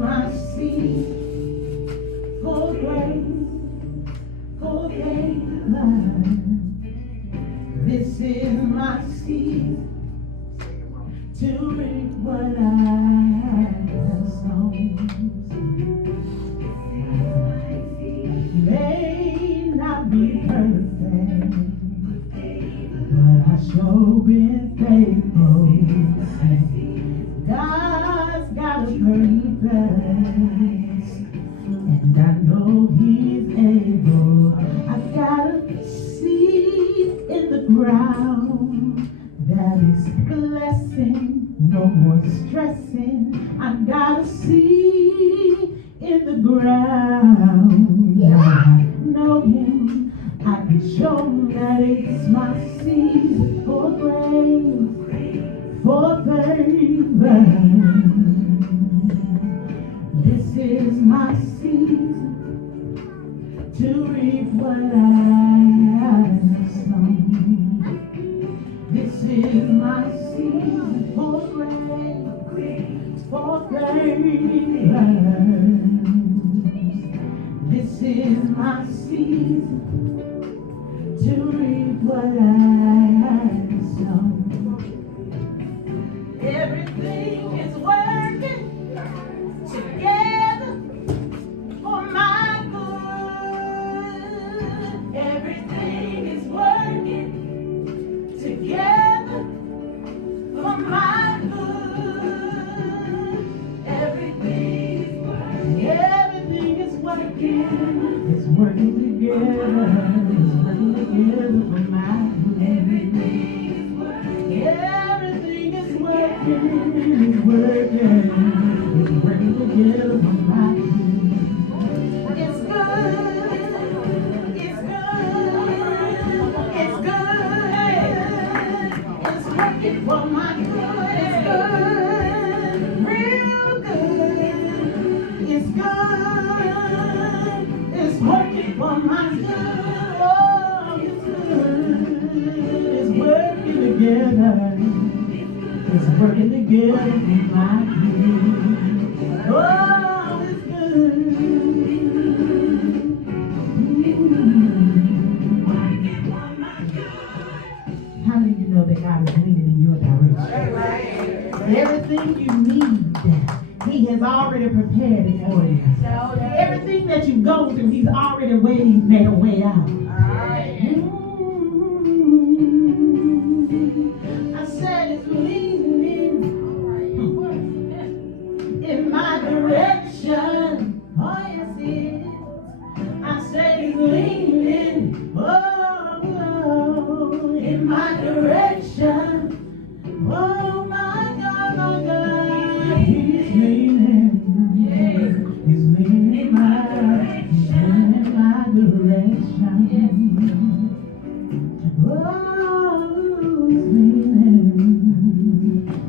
my seed for grace, for favor. This is my seed to reap what I have sown. May not be perfect, but I sure been faithful. God's got a purpose, and I know He's able. I got a seed in the ground that is blessing, no more stressing. I got a seed in the ground. Now I know Him. I can show that it's my seed for grace, for favor. This is my season to reap what I have sown. This is my season for grace, for favor. This is my season to reap what I have sown. Everything is working together for my good. Everything is working together for my good. Everything is working. Everything is working. It's working together. It's working together for my good. Everything is working. Everything is working. It's working. It's working together for my good. It's good. It's good. It's good. It's working for my good. It's good. Real good. It's good. It's working for my good. Oh, it's good. It's working together. It's working together for my good. Oh, it's good. How do you know that God is leading in your direction? Everything you need, He has already prepared it for you. Everything that you go through, He's already made a way out. I said it's leading in my direction. Oh, yes, it is. I said it's leading, oh, in my direction. Oh, my God, He's leading. He's leading in my direction. Oh, He's leading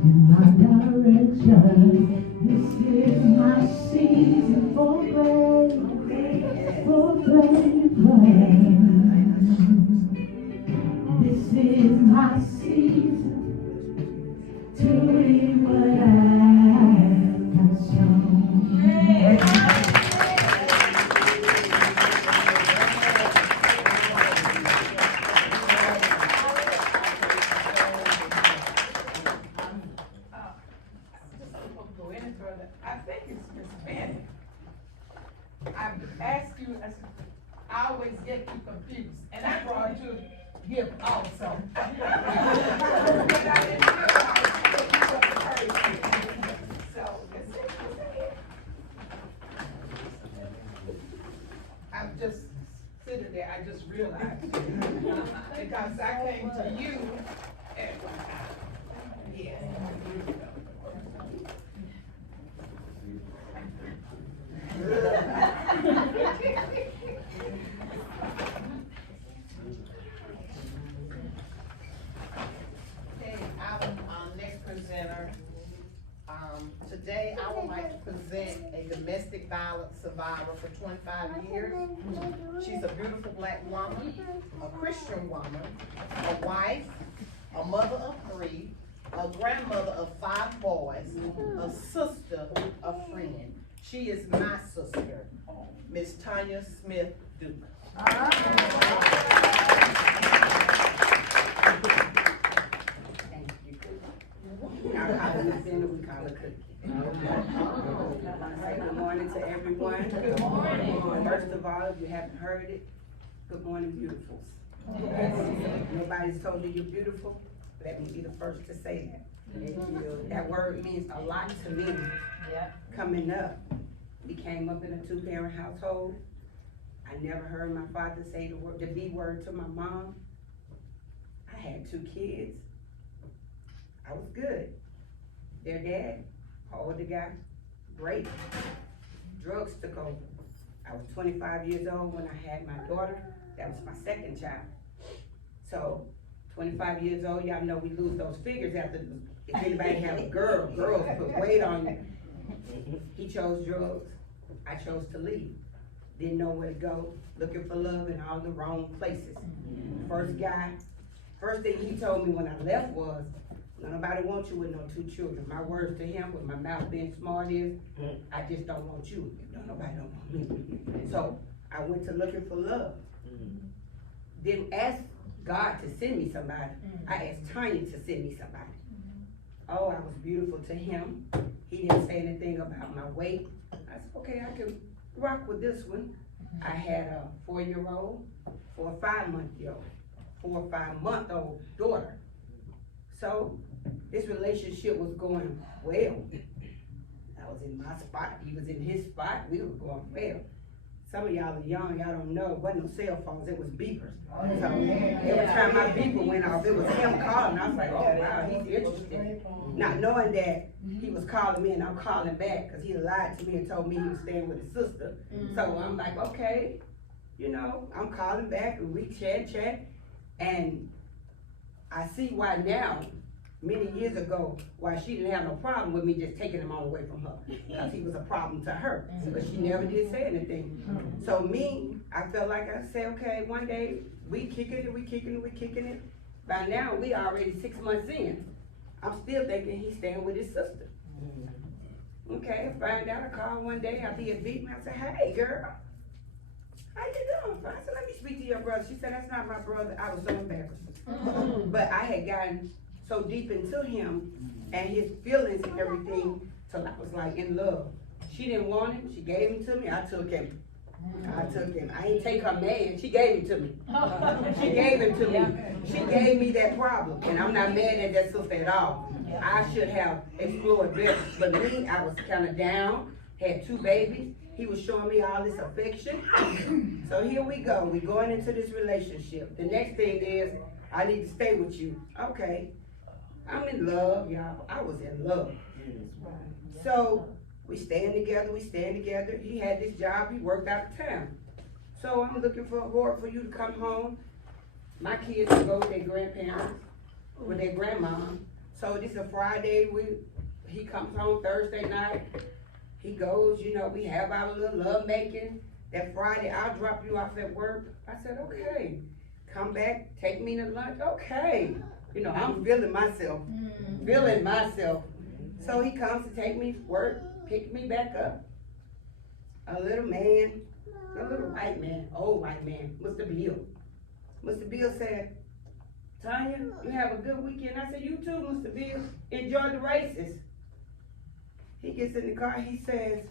in my direction. This is my season for grace, for favor. This is my season to reap what I have sown. I think it's Miss Fanny. I've asked you, I always get you confused, and I brought you a gift also. So, I'm just sitting there, I just realized, because I came to you at one time. Yeah. Okay, our next presenter. Today I would like to present a domestic violence survivor for 25 years. She's a beautiful black woman, a Christian woman, a wife, a mother of 3, a grandmother of 5 boys, a sister, a friend. She is my sister, Miss Tanya Smith Duke. Thank you. Now, call it Miss Dinner, we call it Cookie. I want to say good morning to everyone. Good morning. First of all, if you haven't heard it, good morning, beautifuls. Nobody's told you you're beautiful, let me be the first to say that. That word means a lot to me. Coming up, we came up in a two-parent household. I never heard my father say the B word to my mom. I had 2 kids. I was good. Their dad, older guy, great. Drugs took over. I was 25 years old when I had my daughter. That was my second child. So, 25 years old, y'all know we lose those figures after, if anybody have a girl, girls put weight on you. He chose drugs. I chose to leave. Didn't know where to go, looking for love in all the wrong places. First thing he told me when I left was, nobody wants you with no 2 children. My words to him, with my mouth being smart, is, I just don't want you. Nobody don't want me. So I went to looking for love. Didn't ask God to send me somebody. I asked Tanya to send me somebody. Oh, I was beautiful to him. He didn't say anything about my weight. I said, okay, I can rock with this one. I had a 4-year-old, 4 or 5-month-old, 4 or 5-month-old daughter. So this relationship was going well. I was in my spot, he was in his spot, we were going well. Some of y'all are young, y'all don't know, it wasn't no cell phones, it was beepers. So every time my beeper went off, it was him calling. I was like, oh wow, he's interested. Not knowing that he was calling me and I'm calling back, because he lied to me and told me he was staying with his sister. So I'm like, okay, you know, I'm calling back and we chat, and I see why now, many years ago, why she didn't have no problem with me just taking him all away from her, because he was a problem to her, but she never did say anything. So me, I felt like I said, okay, one day, we kicking it. By now, we already 6 months in. I'm still thinking he's staying with his sister. Okay, find out, I called one day, I be a beat me, I said, hey girl, how you doing? I said, let me speak to your brother. She said, that's not my brother. I was so embarrassed. But I had gotten so deep into him and his feelings and everything till I was like in love. She didn't want him, she gave him to me, I took him. I ain't take her man, she gave him to me. She gave him to me. She gave me that problem, and I'm not mad at that sister at all. I should have explored better, but me, I was kind of down, had 2 babies. He was showing me all this affection. So here we go, we going into this relationship. The next thing is, I need to stay with you. Okay, I'm in love, y'all. I was in love. So we staying together. He had this job, he worked out of town. So I'm looking forward for you to come home. My kids go with their grandparents, with their grandma. So this is a Friday, he comes home Thursday night. He goes, you know, we have our little love making. That Friday, I'll drop you off at work. I said, okay. Come back, take me to lunch, okay. You know, I'm feeling myself. So he comes to take me to work, pick me back up. A little man, a little white man, old white man, Mr. Bill. Mr. Bill said, Tanya, you have a good weekend. I said, you too, Mr. Bill. Enjoy the races. He gets in the car, he says,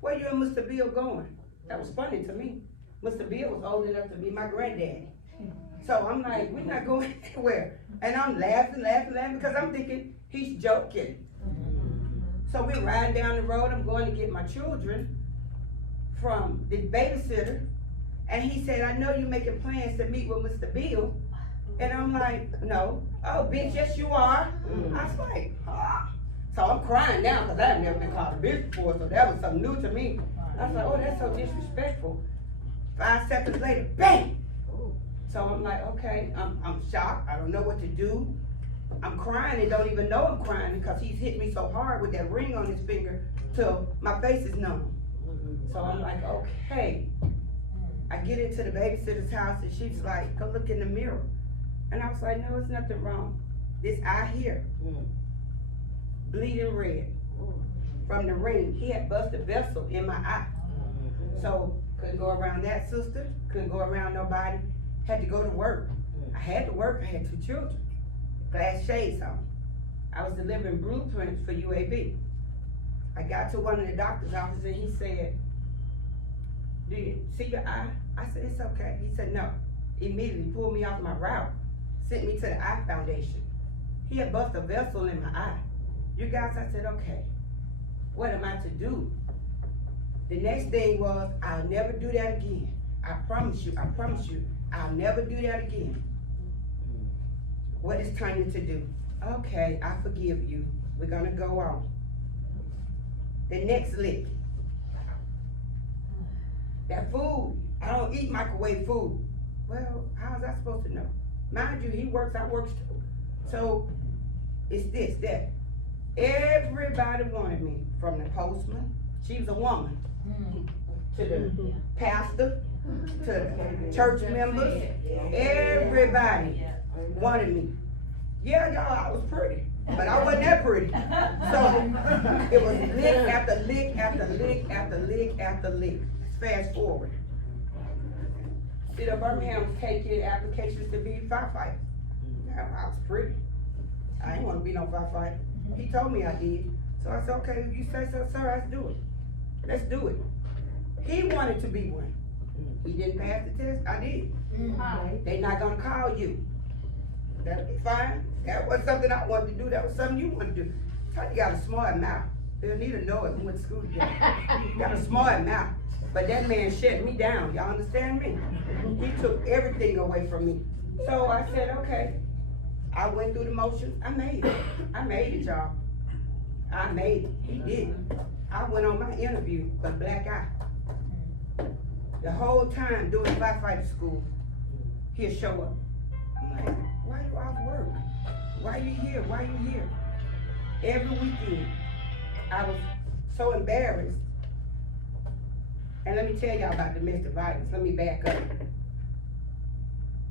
where you and Mr. Bill going? That was funny to me. Mr. Bill was old enough to be my granddaddy. So I'm like, we're not going anywhere. And I'm laughing because I'm thinking he's joking. So we're riding down the road, I'm going to get my children from the babysitter. And he said, I know you're making plans to meet with Mr. Bill. And I'm like, no. Oh, bitch, yes you are. I was like, ah. So I'm crying now because I've never been called a bitch before, so that was something new to me. I was like, oh, that's so disrespectful. 5 seconds later, bang! So I'm like, okay, I'm shocked. I don't know what to do. I'm crying and don't even know I'm crying because he's hit me so hard with that ring on his finger till my face is numb. So I'm like, okay. I get into the babysitter's house and she's like, go look in the mirror. And I was like, no, it's nothing wrong. This eye here, bleeding red. from the ring. He had busted a vessel in my eye. So, couldn't go around that sister, couldn't go around nobody, had to go to work. I had to work, I had 2 children, glass shades on. I was delivering blueprints for UAB. I got to one of the doctor's offices and he said, "Do you see your eye?" I said, "It's okay." He said, "No." Immediately pulled me off my route, sent me to the Eye Foundation. He had busted a vessel in my eye. You guys, I said, okay, what am I to do? The next thing was, I'll never do that again. I promise you, I'll never do that again. What is Tanya to do? Okay, I forgive you. We're gonna go on. The next lick. That food, I don't eat microwave food. Well, how was I supposed to know? Mind you, he works, I work too. So, it's this, that. Everybody wanted me, from the postman, she was a woman, to the pastor, to the church members, everybody wanted me. Yeah, y'all, I was pretty, but I wasn't that pretty. So, it was lick after lick after lick after lick after lick. Let's fast forward. City of Birmingham was taking applications to be firefighters. Now, I was pretty. I didn't want to be no firefighter. He told me I did. So I said, okay, if you say so, sir, let's do it. Let's do it. He wanted to be one. He didn't pass the test, I did. They're not gonna call you. That'll be fine. That wasn't something I wanted to do, that was something you wanted to do. You got a smart mouth. They'll need to know it. We went to school together. You got a smart mouth. But that man shut me down, y'all understand me? He took everything away from me. So I said, okay. I went through the motions, I made it. I made it, y'all. I made it, he didn't. I went on my interview with black eye. The whole time doing firefighter school, he'll show up. I'm like, why you off work? Why you here, why you here? Every weekend, I was so embarrassed. And let me tell y'all about domestic violence, let me back up.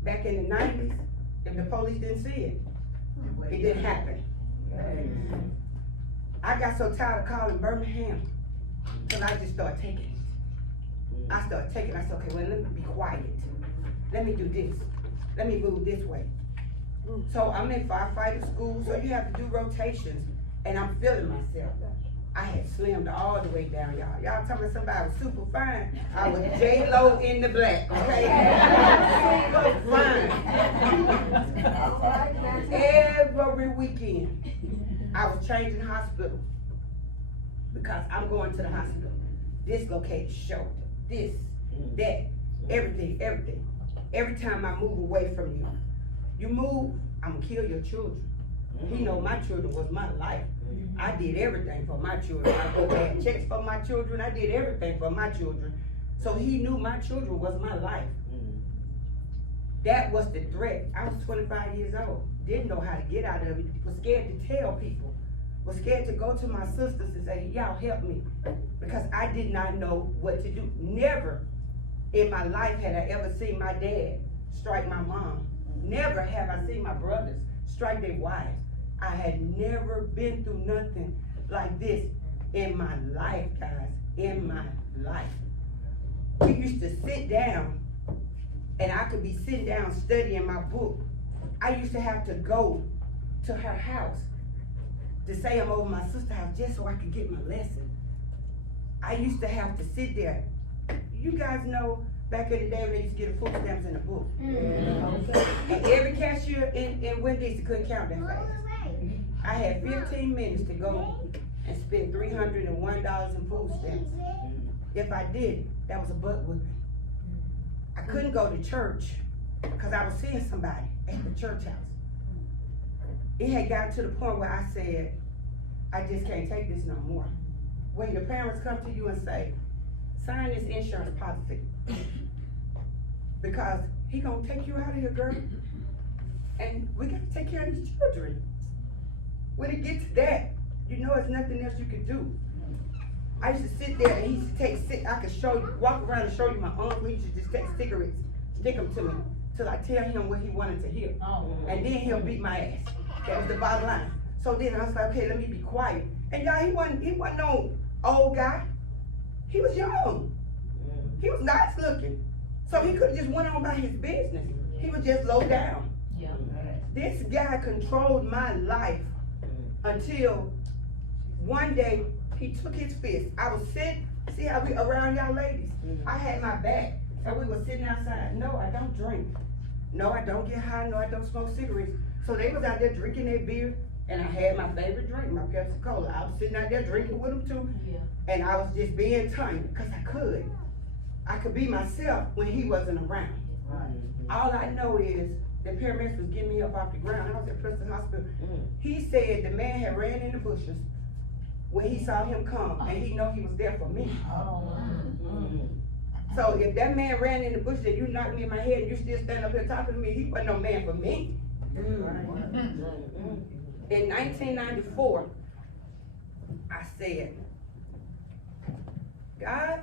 Back in the 90s, if the police didn't see it, it didn't happen. I got so tired of calling Birmingham, till I just started taking it. I started taking it, I said, okay, well, let me be quiet. Let me do this. Let me move this way. So I'm in firefighter school, so you have to do rotations, and I'm feeling myself. I had slimmed all the way down, y'all. Y'all talking about somebody was super fine. I was J-Lo in the black, okay? Super fine. Every weekend, I was changing hospital because I'm going to the hospital. Dislocated shoulder, this, that, everything. Every time I move away from you, you move, I'm gonna kill your children. He know my children was my life. I did everything for my children. I wrote bad checks for my children. I did everything for my children. So he knew my children was my life. That was the threat. I was 25 years old. Didn't know how to get out of it. Was scared to tell people. Was scared to go to my sisters and say, y'all help me. Because I did not know what to do. Never in my life had I ever seen my dad strike my mom. Never have I seen my brothers strike their wives. I had never been through nothing like this in my life, guys, in my life. We used to sit down, and I could be sitting down studying my book. I used to have to go to her house to say I'm over my sister's house just so I could get my lesson. I used to have to sit there. You guys know back in the day when they used to get the food stamps in the book. And every cashier in Wendy's couldn't count that fast. I had 15 minutes to go and spend $301 in food stamps. If I did, that was a butt whipping. I couldn't go to church because I was seeing somebody at the church house. It had gotten to the point where I said, I just can't take this no more. When your parents come to you and say, sign this insurance policy, because he gonna take you out of here, girl, and we gotta take care of these children. When it gets to that, you know there's nothing else you can do. I used to sit there and he used to take, I could show you, walk around and show you my uncle. He used to just take cigarettes, stick them to me, till I tell him what he wanted to hear. And then he'll beat my ass. That was the bottom line. So then I was like, okay, let me be quiet. And y'all, he wasn't no old guy. He was young. He was nice looking. So he could have just went on about his business. He was just low down. Yeah. This guy controlled my life until one day he took his fist. I was sitting, see how we around y'all ladies? I had my back, and we were sitting outside. No, I don't drink. No, I don't get high. No, I don't smoke cigarettes. So they was out there drinking their beer, and I had my favorite drink, my Pepsi Cola. I was sitting out there drinking with them too, Yeah. and I was just being tiny, because I could. I could be myself when he wasn't around. All I know is the paramedics was getting me up off the ground. I was at Preston Hospital. He said the man had ran in the bushes when he saw him come, and he know he was there for me. So if that man ran in the bushes and you knocked me in my head and you still standing up here talking to me, he wasn't no man for me. In 1994, I said, God,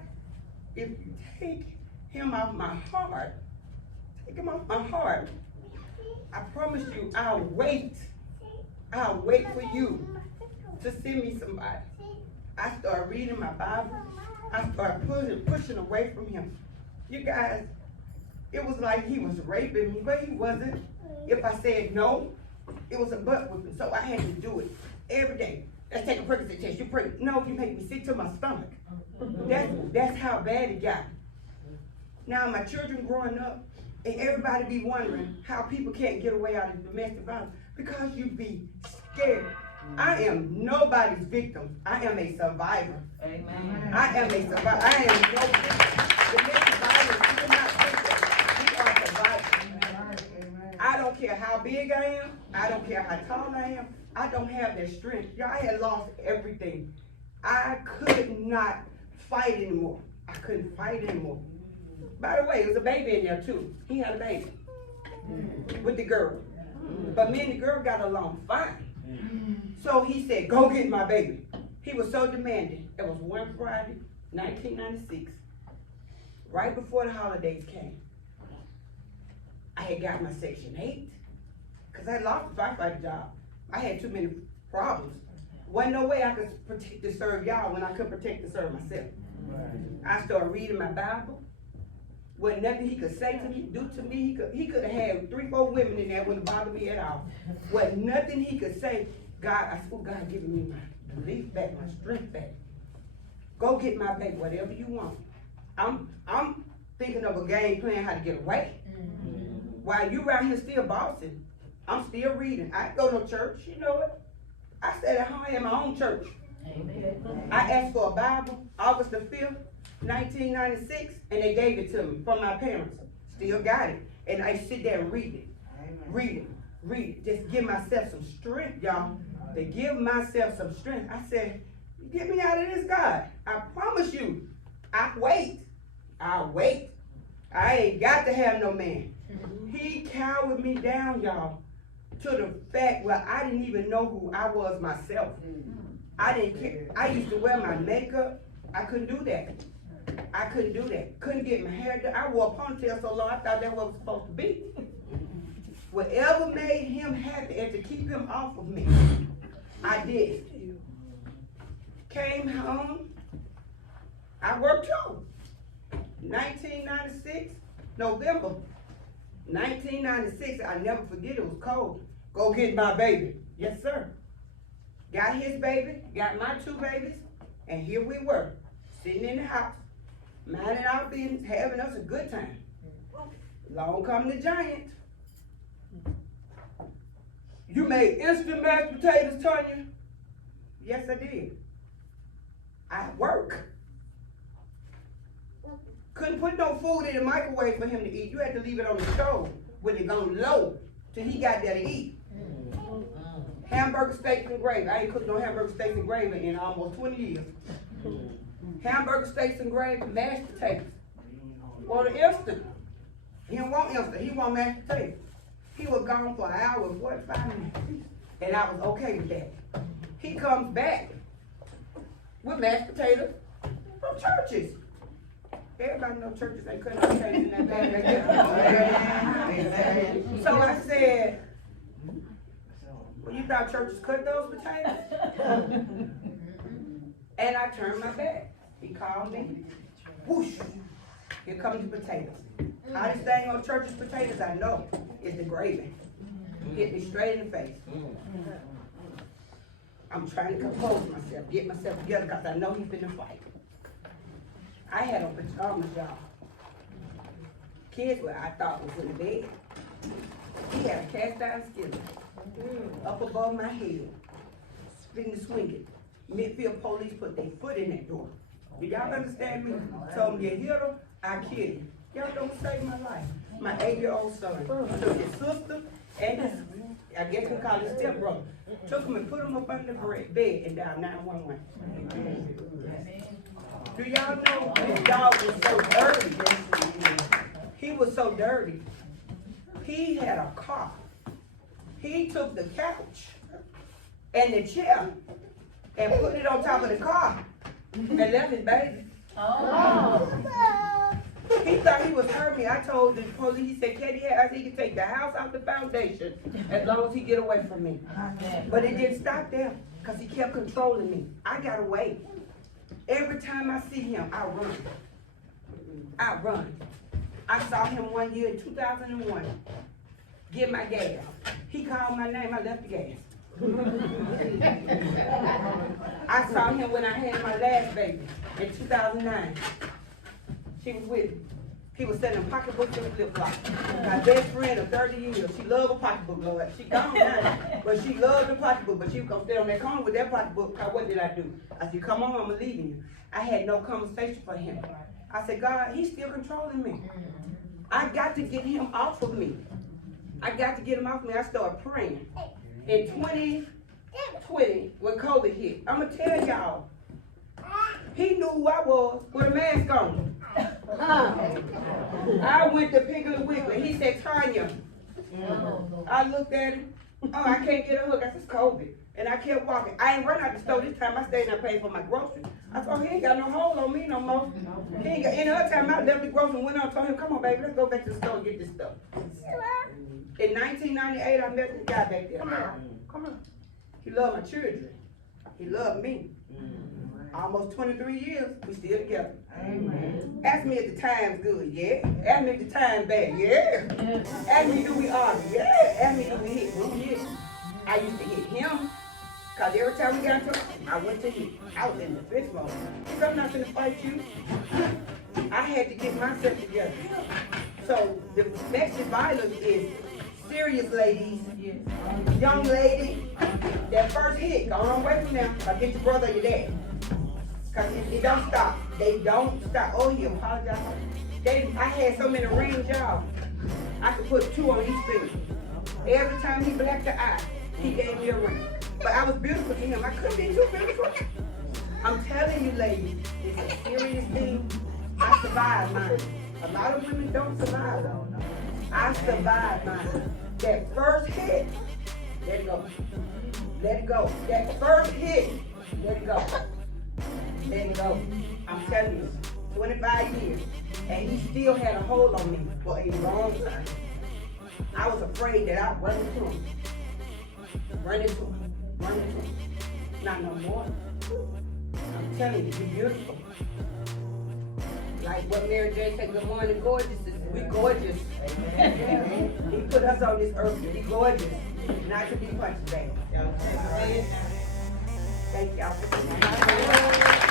if you take him off my heart, take him off my heart, I promise you I'll wait for you to send me somebody. I started reading my Bible. I started pushing away from him. You guys, it was like he was raping me, but he wasn't. If I said no, it was a butt whipping, so I had to do it every day. Let's take a pregnancy test. You pregnant? No, you make me sick to my stomach. That's how bad it got. Now my children growing up, and everybody be wondering how people can't get away out of domestic violence, because you be scared. I am nobody's victim. I am a survivor. Amen. I am a survivor. I am no victim. Domestic violence, you're not victims. You are survivors. I don't care how big I am. I don't care how tall I am. I don't have that strength. Y'all, I had lost everything. I could not fight anymore. I couldn't fight anymore. By the way, there was a baby in there too. He had a baby with the girl. But me and the girl got along fine. So he said, go get my baby. He was so demanding. It was one Friday, 1996, right before the holidays came. I had got my Section 8, because I lost the firefighter job. I had too many problems. Wasn't no way I could protect to serve y'all when I couldn't protect to serve myself. I started reading my Bible. Wasn't nothing he could say to me, do to me. He could have had 3-4 women in there, wouldn't bother me at all. Wasn't nothing he could say. God, I said, God giving me my belief back, my strength back. Go get my baby, whatever you want. I'm thinking of a game plan how to get away. While you around here still bossing, I'm still reading. I ain't go to no church, you know it. I stayed at home in my own church. I asked for a Bible, August the 5th, 1996, and they gave it to me from my parents. Still got it. And I sit there and read it. Read it. Just give myself some strength, y'all. To give myself some strength. I said, get me out of this, God. I promise you, I'll wait. I ain't got to have no man. He cowered me down, y'all, to the fact where I didn't even know who I was myself. I didn't care. I used to wear my makeup. I couldn't do that. Couldn't get my hair done. I wore a ponytail so long I thought that was what it was supposed to be. Whatever made him happy and to keep him off of me, I did. Came home. I worked too. 1996, November 1996, I never forget, it was cold. Go get my baby. Yes, sir. Got his baby, got my 2 babies, and here we were, sitting in the house, minding our business, having us a good time. Long come the giant. You made instant mashed potatoes, Tanya? Yes, I did. I work. Couldn't put no food in the microwave for him to eat. You had to leave it on the stove when it gone low till he got there to eat. Hamburger, steaks, and gravy. I ain't cooked no hamburger, steaks, and gravy in almost 20 years. Hamburger, steaks, and gravy, mashed potatoes. Well, the instant. He don't want instant. He want mashed potatoes. He was gone for an hour and 45 minutes. And I was okay with that. He comes back with mashed potatoes from churches. Everybody know churches ain't cutting potatoes in that bag. So I said, well, you thought churches cut those potatoes? And I turned my back. He called me. Whoosh. Here comes the potatoes. Hottest thing on church's potatoes I know is the gravy. Hit me straight in the face. I'm trying to compose myself, get myself together, because I know he's finna fight. I had on pajamas, y'all. Kids, what I thought was in the bed. He had a cast iron skillet up above my head, spinning, swinging. Midfield police put their foot in that door. Do y'all understand me? Told me, you hit him, I kill you. Y'all don't save my life. My 8-year-old son took his sister and his, I guess we call his stepbrother, took him and put him up under the bed and dialed 911. Do y'all know this dog was so dirty? He was so dirty. He had a car. He took the couch and the chair and put it on top of the car and left his baby. He thought he was hurting me. I told the police, he said, Katie, he can take the house out the foundation as long as he get away from me. But it didn't stop there, because he kept controlling me. I got away. Every time I see him, I run. I run. I saw him one year in 2001, get my gas. He called my name, I left the gas. I saw him when I had my last baby in 2009. She was with me. He was selling pocketbooks and flip-flops. My best friend of 30 years, she loved a pocketbook, Lord. She gone now, but she loved the pocketbook. But she was gonna stay on that corner with that pocketbook, because what did I do? I said, come on, I'm leaving you. I had no conversation for him. I said, God, he's still controlling me. I got to get him off of me. I got to get him off of me. I started praying. In 2020, when COVID hit, I'm gonna tell y'all, he knew who I was with a mask on. I went to Piggly Wiggly. He said, Tanya. I looked at him. Oh, I can't get a hook. I said, it's COVID. And I kept walking. I ain't run out the store this time. I stayed and I paid for my groceries. I thought, he ain't got no hold on me no more. He ain't got, any other time I left the groceries and went on and told him, come on, baby, let's go back to the store and get this stuff. In 1998, I met this guy back there. Come on. He loved my children. He loved me. Almost 23 years, we still together. Amen. Ask me if the time's good, yeah. Ask me if the time's bad, yeah. Ask me do we argue, yeah. Ask me do we hit, yeah. I used to hit him, because every time we got into it, I went to hit. I was in the fist mode. Because I'm not going to fight you. I had to get myself together. So the domestic violence is serious, ladies. Young lady, that first hit, go on away from them. I'll get your brother or your dad. Because they don't stop. They don't stop. Oh, he apologized. I had so many rings, y'all. I could put 2 on each finger. Every time he blacked the eye, he gave me a ring. But I was beautiful to him. I couldn't be too beautiful. I'm telling you, ladies, it's a serious thing. I survived mine. A lot of women don't survive, though. I survived mine. That first hit, let it go. Let it go. That first hit, let it go. Let it go. I'm telling you, 25 years, and he still had a hold on me for a long time. I was afraid that I'd run into him. Run into him. Run into him. Not no more. I'm telling you, you're beautiful. Like what Mary J said, good morning, gorgeous. We gorgeous. He put us on this earth to be gorgeous, not to be punched back. Thank y'all for